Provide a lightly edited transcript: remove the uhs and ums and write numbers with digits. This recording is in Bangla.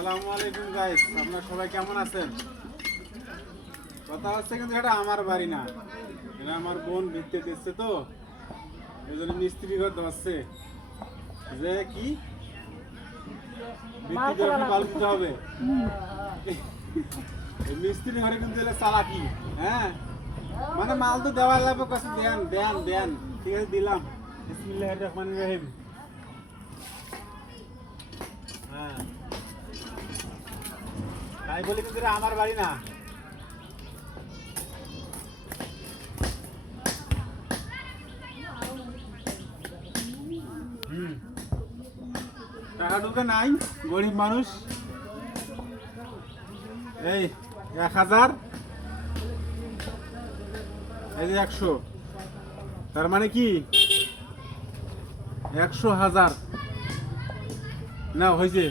আসসালামু আলাইকুম গাইস, আপনারা সবাই কেমন আছেন? কথা হচ্ছে কিন্তু এটা আমার বাড়ি না, এটা আমার বোন ভিত্তি দিচ্ছে, তো এই জন্য মিস্ত্রি ঘর ধরছে যে কি ভিত্তি দিয়ে বালু দিতে হবে। এই মিস্ত্রি ঘরে কিন্তু এলে চালাকি, হ্যাঁ মানে মাল তো দেওয়া লাগবে, কাছে দেন দেন দেন, ঠিক আছে দিলাম। বিসমিল্লাহির রহমানির রহিম। হ্যাঁ তাই বলি কিন্তু এটা আমার বাড়ি না। টাকা ঢুকে নাই, গরিব মানুষ। এই 1000, এই যে 100, তার মানে কি 100,000 না হয়েছে।